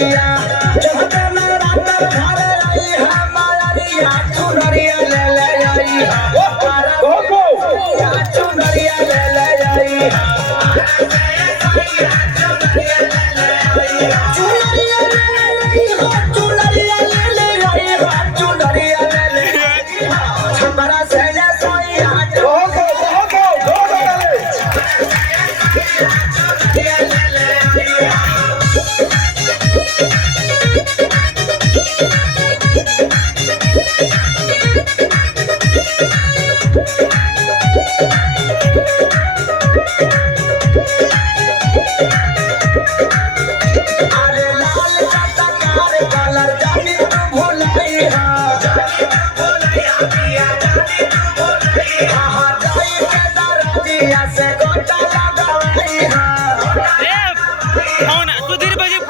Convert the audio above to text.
नरिया चढ़ते में रात घर आई है मारिया चुनरिया ले ले आई या चुनरिया ले ले आई चुनरिया ले ले आई चुनरिया ले ले आई चुनरिया ले ले हमरा से ले सोया से गोटा